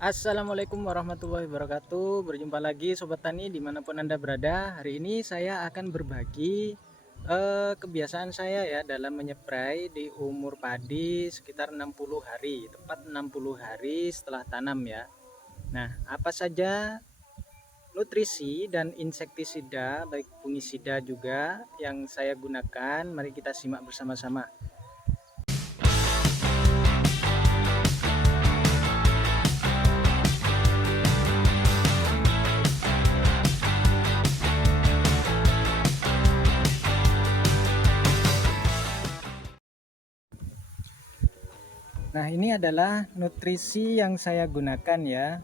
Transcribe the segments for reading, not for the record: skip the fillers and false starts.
Assalamualaikum warahmatullahi wabarakatuh. Berjumpa lagi Sobat Tani dimanapun Anda berada. Hari ini saya akan berbagi kebiasaan saya ya dalam menyeprai di umur padi sekitar 60 hari, tepat 60 hari setelah tanam ya. Nah, apa saja nutrisi dan insektisida baik fungisida juga yang saya gunakan? Mari kita simak bersama-sama. Nah, ini adalah nutrisi yang saya gunakan ya.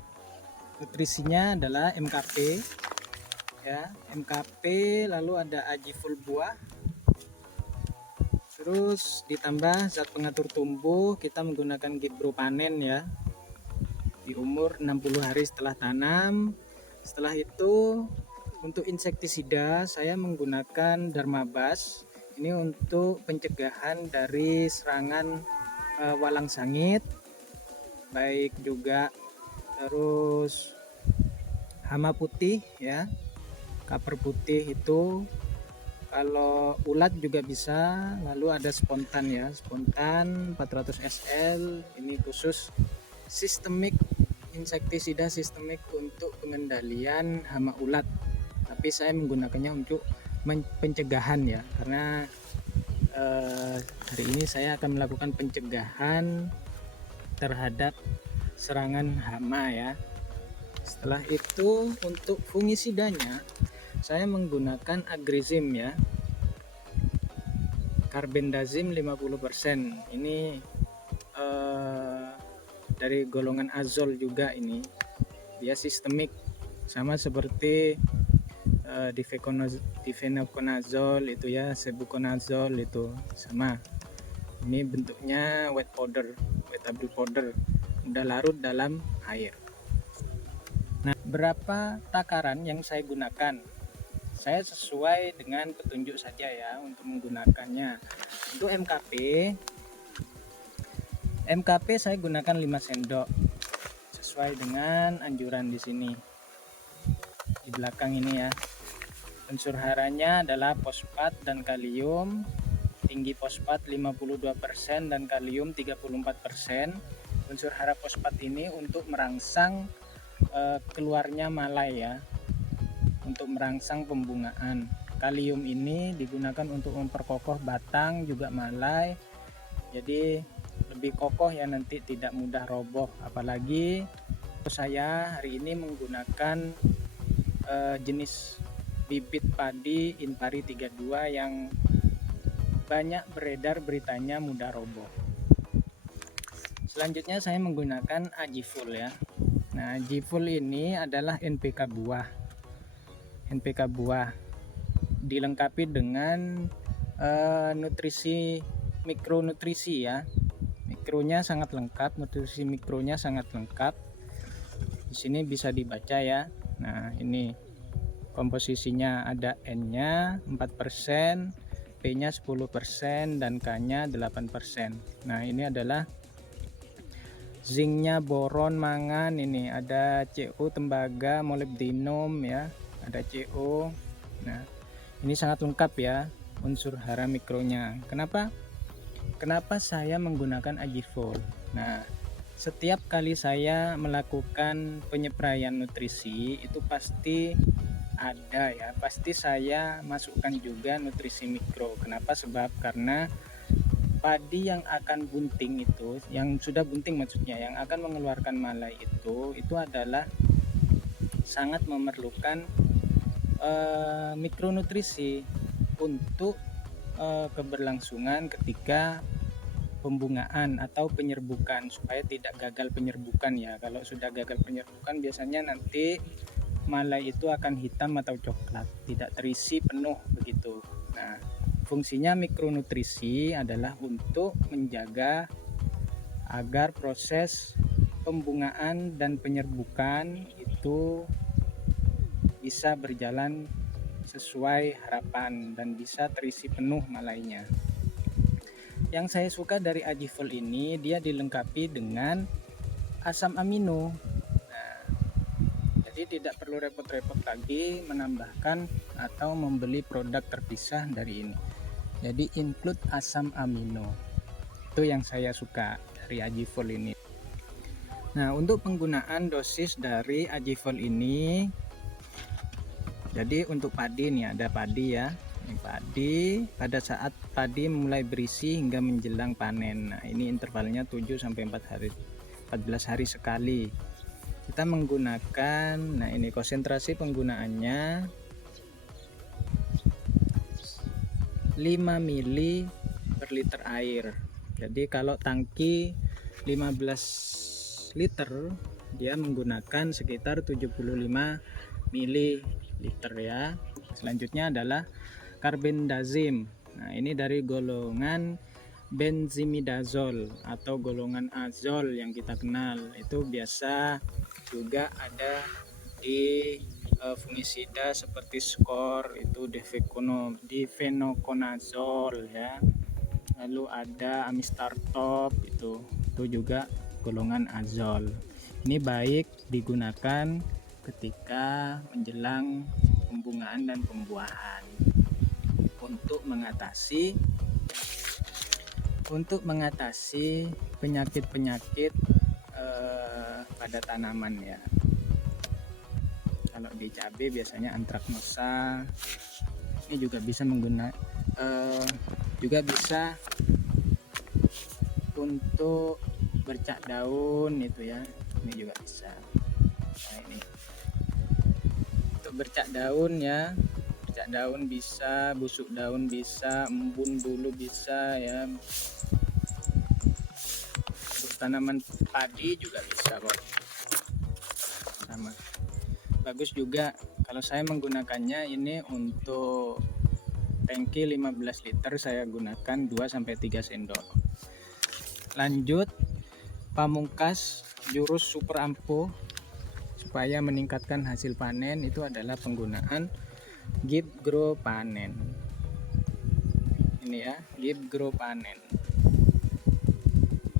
Nutrisinya adalah MKP ya, MKP, lalu ada Aji Full Buah, terus ditambah zat pengatur tumbuh. Kita menggunakan Gibro Panen ya di umur 60 hari setelah tanam. Setelah itu untuk insektisida saya menggunakan Dharmabas. Ini untuk pencegahan dari serangan walang sangit, baik juga terus hama putih ya, kaper putih itu. Kalau ulat juga bisa. Lalu ada spontan ya, spontan 400 ml. Ini khusus sistemik, insektisida sistemik untuk pengendalian hama ulat, tapi saya menggunakannya untuk pencegahan ya, karena hari ini saya akan melakukan pencegahan terhadap serangan hama ya. Setelah itu untuk fungisidanya saya menggunakan Agrizim ya, Carbendazim 50%. Ini dari golongan azol juga. Ini dia sistemik, sama seperti difenoconazole itu ya, sebuconazole itu sama. Ini bentuknya wet powder, wetable powder, udah larut dalam air. Nah, berapa takaran yang saya gunakan? Saya sesuai dengan petunjuk saja ya untuk menggunakannya. Untuk MKP saya gunakan 5 sendok sesuai dengan anjuran di sini di belakang ini ya. Unsur haranya adalah fosfat dan kalium. Tinggi fosfat 52% dan kalium 34%. Unsur hara fosfat ini untuk merangsang keluarnya malai ya, untuk merangsang pembungaan. Kalium ini digunakan untuk memperkokoh batang juga malai, jadi lebih kokoh ya, nanti tidak mudah roboh. Apalagi saya hari ini menggunakan jenis bibit padi Inpari 32 yang banyak beredar beritanya mudah roboh. Selanjutnya saya menggunakan Agiful ya. Nah, Agiful ini adalah NPK buah dilengkapi dengan nutrisi mikronutrisi ya. Mikronya sangat lengkap, nutrisi mikronya sangat lengkap. Di sini bisa dibaca ya. Nah, ini komposisinya ada N-nya 4%, P-nya 10%, dan K-nya 8%. Nah, ini adalah zinknya, boron, mangan. Ini ada CO, tembaga, molybdenum ya, ada CO. Nah, ini sangat lengkap ya unsur hara mikronya. Kenapa saya menggunakan Agifol? Nah, setiap kali saya melakukan penyepraian nutrisi itu pasti ada ya, pasti saya masukkan juga nutrisi mikro. Kenapa? Sebab karena padi yang akan bunting itu, yang sudah bunting maksudnya, yang akan mengeluarkan malai itu adalah sangat memerlukan mikronutrisi untuk keberlangsungan ketika pembungaan atau penyerbukan, supaya tidak gagal penyerbukan ya. Kalau sudah gagal penyerbukan biasanya nanti malai itu akan hitam atau coklat, tidak terisi penuh begitu. Nah, fungsinya mikronutrisi adalah untuk menjaga agar proses pembungaan dan penyerbukan itu bisa berjalan sesuai harapan dan bisa terisi penuh malainya. Yang saya suka dari Agifol ini, dia dilengkapi dengan asam amino. Jadi tidak perlu repot-repot lagi menambahkan atau membeli produk terpisah dari ini. Jadi include asam amino. Itu yang saya suka dari Agivol ini. Nah, untuk penggunaan dosis dari Agivol ini, jadi untuk padi nih, ada padi ya. Ini padi pada saat padi mulai berisi hingga menjelang panen. Nah, ini intervalnya 7 sampai 14 hari sekali. Kita menggunakan, nah ini konsentrasi penggunaannya 5 mili per liter air. Jadi kalau tangki 15 liter, dia menggunakan sekitar 75 ml ya. Selanjutnya adalah carbendazim. Nah, ini dari golongan benzimidazol atau golongan azol yang kita kenal. Itu biasa juga ada di fungisida seperti skor, itu difenoconazole ya. Lalu ada amistartop, itu juga golongan azol. Ini baik digunakan ketika menjelang pembungaan dan pembuahan untuk mengatasi penyakit-penyakit pada tanaman ya. Kalau di cabai biasanya antraknosa. Ini juga bisa juga bisa untuk bercak daun itu ya. Ini juga bisa. Nah, ini untuk bercak daun ya. Bercak daun bisa, busuk daun bisa, embun bulu bisa ya. Untuk tanaman padi juga bisa kok. Sama. Bagus juga kalau saya menggunakannya ini untuk tangki 15 liter, saya gunakan 2-3 sendok. Lanjut, pamungkas jurus super ampuh supaya meningkatkan hasil panen itu adalah penggunaan Give Grow Panen. Ini ya, Give Grow Panen.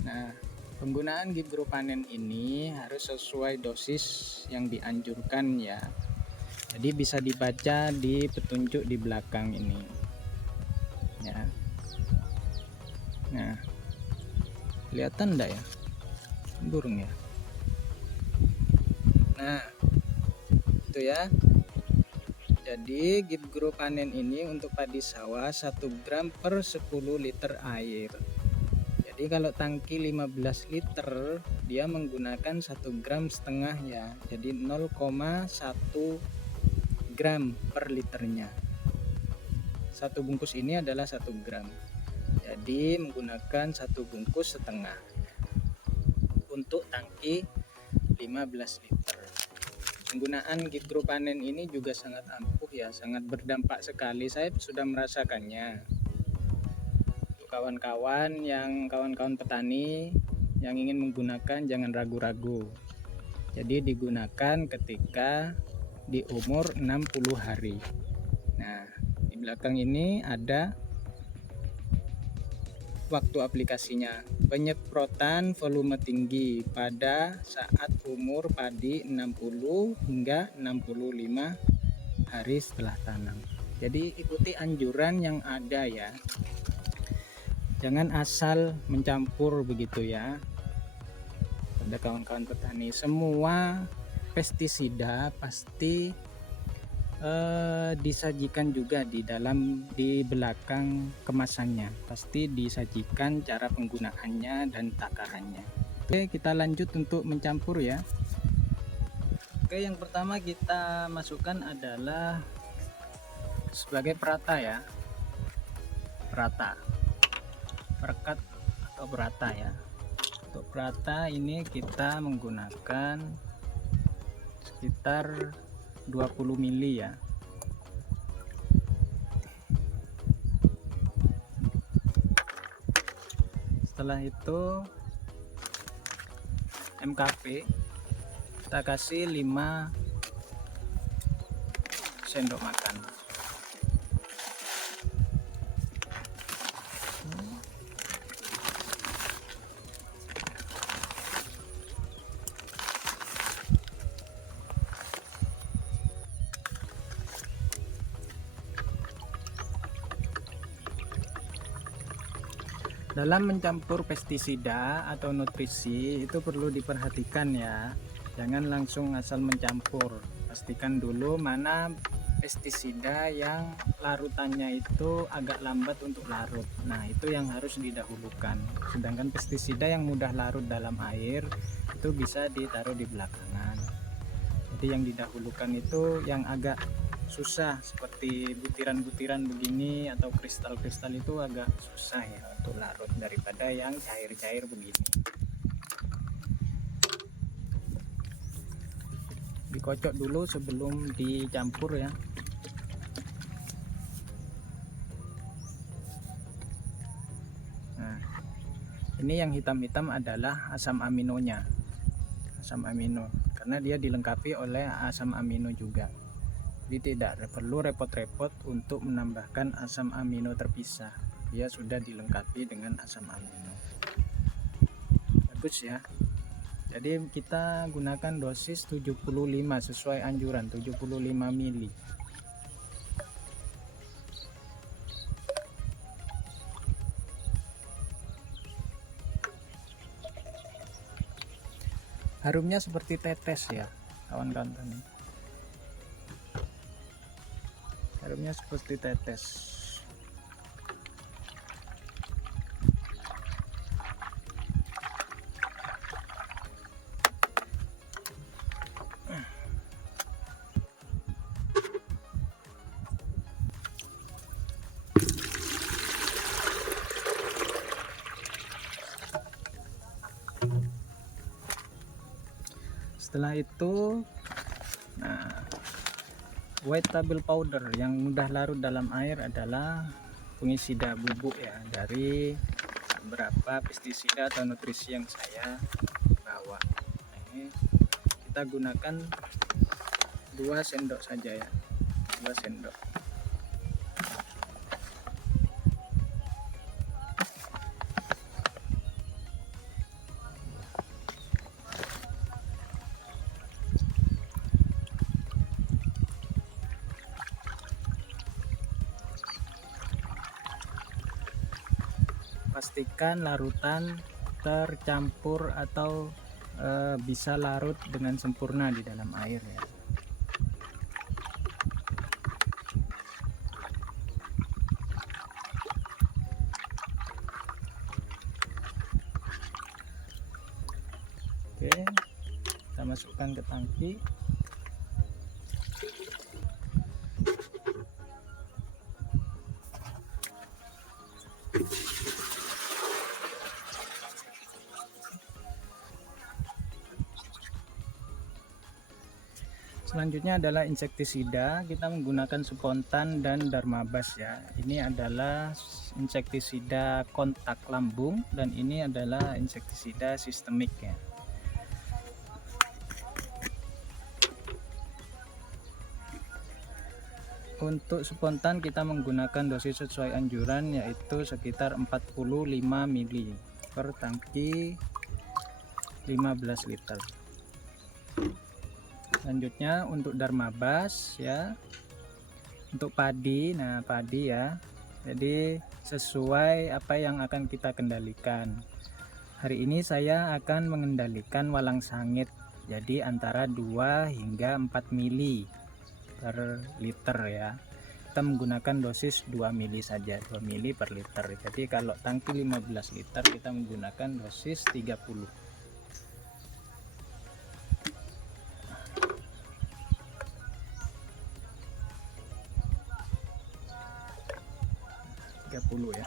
Nah, penggunaan Give Grow Panen ini harus sesuai dosis yang dianjurkan ya. Jadi bisa dibaca di petunjuk di belakang ini ya. Nah, kelihatan enggak ya burung ya? Nah, itu ya. Jadi Give Grow Panen ini untuk padi sawah 1 gram per 10 liter air. Jadi kalau tangki 15 liter dia menggunakan 1,5 gram ya. Jadi 0,1 gram per liternya. Satu bungkus ini adalah 1 gram. Jadi menggunakan 1 bungkus setengah untuk tangki 15 liter. Penggunaan Give Grow Panen ini juga sangat ampuh ya, sangat berdampak sekali. Saya sudah merasakannya. Untuk kawan-kawan petani yang ingin menggunakan, jangan ragu-ragu. Jadi digunakan ketika di umur 60 hari. Nah, di belakang ini ada waktu aplikasinya. Penyemprotan volume tinggi pada saat umur padi 60 hingga 65 hari setelah tanam. Jadi ikuti anjuran yang ada ya. Jangan asal mencampur begitu ya. Pada kawan-kawan petani, semua pestisida pasti disajikan juga di belakang kemasannya, pasti disajikan cara penggunaannya dan takarannya. Oke, kita lanjut untuk mencampur ya. Oke, yang pertama kita masukkan adalah sebagai perata ya, perekat atau perata ya. Untuk perata ini kita menggunakan sekitar 20 mili ya. Setelah itu MKP kita kasih 5 sendok makan. Dalam mencampur pestisida atau nutrisi itu perlu diperhatikan ya, jangan langsung asal mencampur. Pastikan dulu mana pestisida yang larutannya itu agak lambat untuk larut. Nah, itu yang harus didahulukan. Sedangkan pestisida yang mudah larut dalam air itu bisa ditaruh di belakangan. Jadi yang didahulukan itu yang agak susah, seperti butiran-butiran begini atau kristal-kristal itu agak susah ya untuk larut daripada yang cair-cair begini. Dikocok dulu sebelum dicampur ya. Nah, ini yang hitam-hitam adalah asam aminonya, asam amino, karena dia dilengkapi oleh asam amino juga. Jadi tidak perlu repot-repot untuk menambahkan asam amino terpisah, dia sudah dilengkapi dengan asam amino. Bagus ya. Jadi kita gunakan dosis 75 sesuai anjuran 75 mili. Harumnya seperti tetes ya kawan-kawan. Harumnya seperti tetes. Setelah itu, nah, white table powder yang mudah larut dalam air adalah fungisida bubuk ya, dari beberapa pestisida atau nutrisi yang saya bawa. Nah, ini kita gunakan 2 sendok saja ya, 2 sendok. Pastikan larutan tercampur atau bisa larut dengan sempurna di dalam air ya. Oke, kita masukkan ke tangki. Selanjutnya adalah insektisida. Kita menggunakan spontan dan Dermabas ya. Ini adalah insektisida kontak lambung dan ini adalah insektisida sistemik ya. Untuk spontan kita menggunakan dosis sesuai anjuran, yaitu sekitar 45 mili per tangki 15 liter. Selanjutnya untuk Dermabas ya, untuk padi. Nah, padi ya, jadi sesuai apa yang akan kita kendalikan. Hari ini saya akan mengendalikan walang sangit, jadi antara 2 hingga 4 mili per liter ya. Kita menggunakan dosis 2 mili saja, 2 mili per liter. Jadi kalau tangki 15 liter kita menggunakan dosis 30 ya.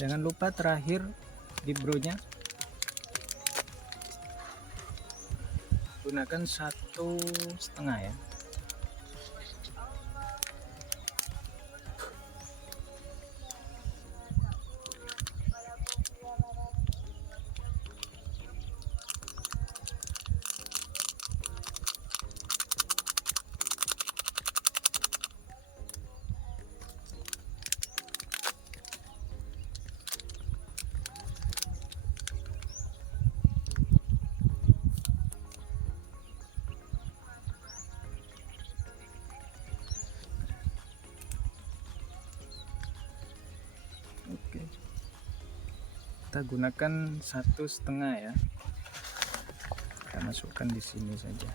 Jangan lupa terakhir di bronya gunakan 1,5 ya. Kita gunakan 1,5 ya. Kita masukkan di sini saja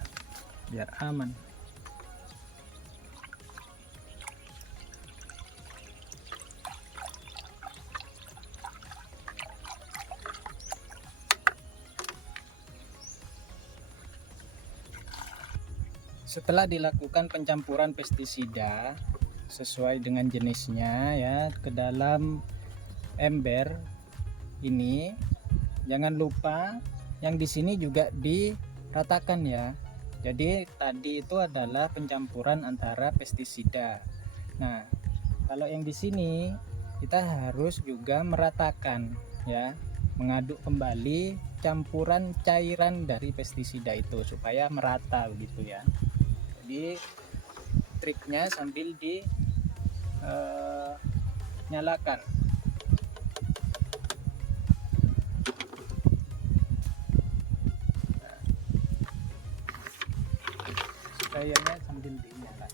biar aman. Setelah dilakukan pencampuran pestisida sesuai dengan jenisnya ya ke dalam ember ini, jangan lupa yang di sini juga diratakan ya. Jadi tadi itu adalah pencampuran antara pestisida. Nah, kalau yang di sini kita harus juga meratakan ya, mengaduk kembali campuran cairan dari pestisida itu supaya merata begitu ya. Jadi triknya sambil dinyalakan. Sprayernya sambil dinyalakan.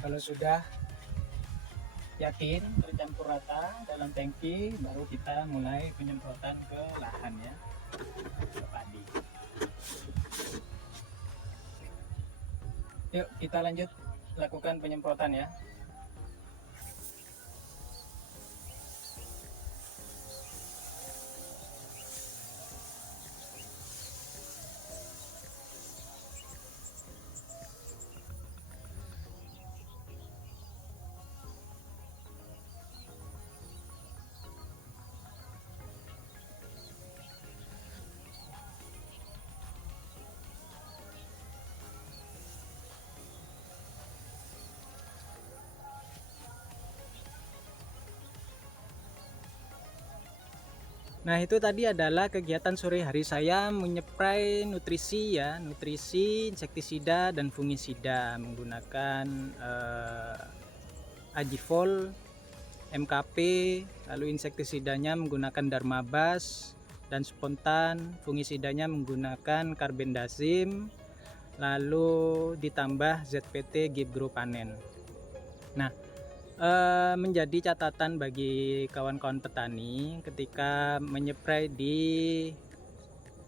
Kalau sudah yakin tercampur rata dalam tangki, baru kita mulai penyemprotan ke lahan ya, ke padi. Yuk kita lanjut lakukan penyemprotan ya. Nah, itu tadi adalah kegiatan sore hari saya menyeprai nutrisi ya, nutrisi, insektisida dan fungisida menggunakan Agivol, MKP, lalu insektisidanya menggunakan Darmabas dan spontan, fungisidanya menggunakan Carbendazim, lalu ditambah ZPT Gibgropanen. Nah, menjadi catatan bagi kawan-kawan petani ketika menyeprai di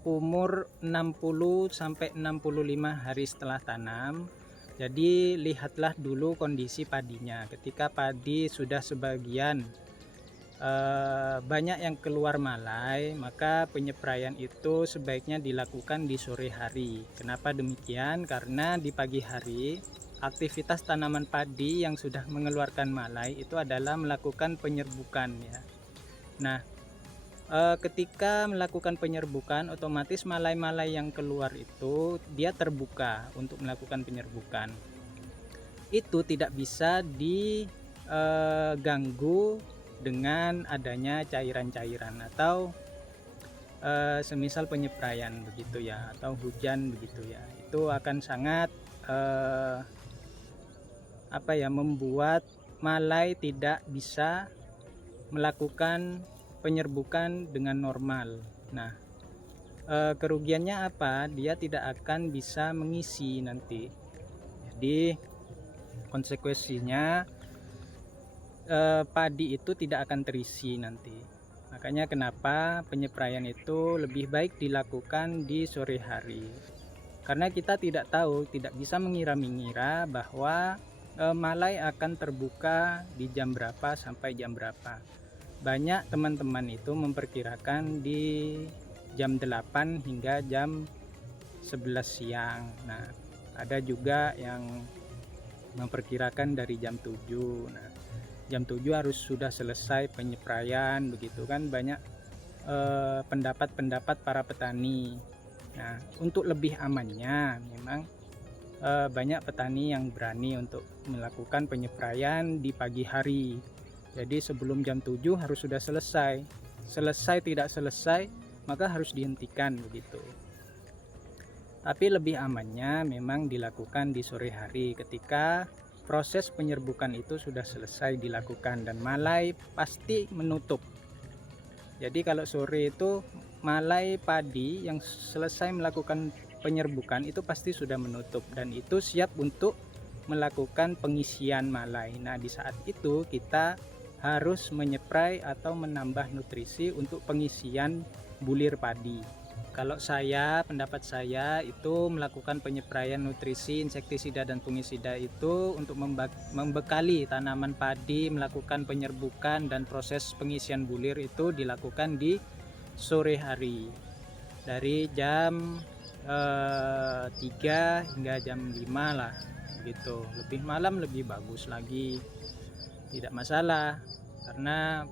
umur 60 sampai 65 hari setelah tanam. Jadi lihatlah dulu kondisi padinya. Ketika padi sudah sebagian banyak yang keluar malai, maka penyepraian itu sebaiknya dilakukan di sore hari. Kenapa demikian? Karena di pagi hari aktivitas tanaman padi yang sudah mengeluarkan malai itu adalah melakukan penyerbukan ya. Nah, ketika melakukan penyerbukan, otomatis malai-malai yang keluar itu dia terbuka untuk melakukan penyerbukan. Itu tidak bisa diganggu dengan adanya cairan-cairan atau semisal penyepraian begitu ya, atau hujan begitu ya. Itu akan sangat membuat malai tidak bisa melakukan penyerbukan dengan normal. Nah, kerugiannya apa? Dia tidak akan bisa mengisi nanti. Jadi konsekuensinya padi itu tidak akan terisi nanti. Makanya kenapa penyepraian itu lebih baik dilakukan di sore hari. Karena kita tidak tahu, tidak bisa mengira-mengira bahwa malai akan terbuka di jam berapa sampai jam berapa. Banyak teman-teman itu memperkirakan di jam 8 hingga jam 11 siang. Nah, ada juga yang memperkirakan dari jam 7. Nah, jam 7 harus sudah selesai penyepraian begitu kan, banyak pendapat-pendapat para petani. Nah, untuk lebih amannya memang banyak petani yang berani untuk melakukan penyepraian di pagi hari. Jadi sebelum jam 7 harus sudah selesai. Selesai tidak selesai maka harus dihentikan begitu. Tapi lebih amannya memang dilakukan di sore hari ketika proses penyerbukan itu sudah selesai dilakukan dan malai pasti menutup. Jadi kalau sore itu malai padi yang selesai melakukan penyerbukan itu pasti sudah menutup dan itu siap untuk melakukan pengisian malai. Nah, di saat itu kita harus menyeprai atau menambah nutrisi untuk pengisian bulir padi. Kalau saya, pendapat saya itu melakukan penyepraian nutrisi, insektisida dan fungisida itu untuk membekali tanaman padi, melakukan penyerbukan dan proses pengisian bulir itu dilakukan di sore hari dari jam 3 hingga jam 5 lah begitu. Lebih malam lebih bagus lagi, tidak masalah karena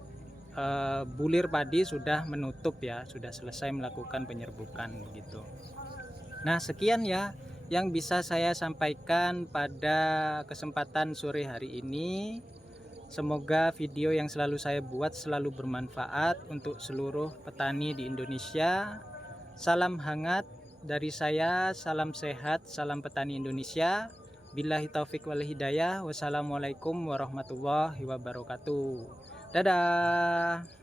bulir padi sudah menutup ya, sudah selesai melakukan penyerbukan begitu. Nah, sekian ya yang bisa saya sampaikan pada kesempatan sore hari ini. Semoga video yang selalu saya buat selalu bermanfaat untuk seluruh petani di Indonesia. Salam hangat dari saya, salam sehat, salam petani Indonesia. Billahi taufik wal hidayah. Wassalamualaikum warahmatullahi wabarakatuh. Dadah.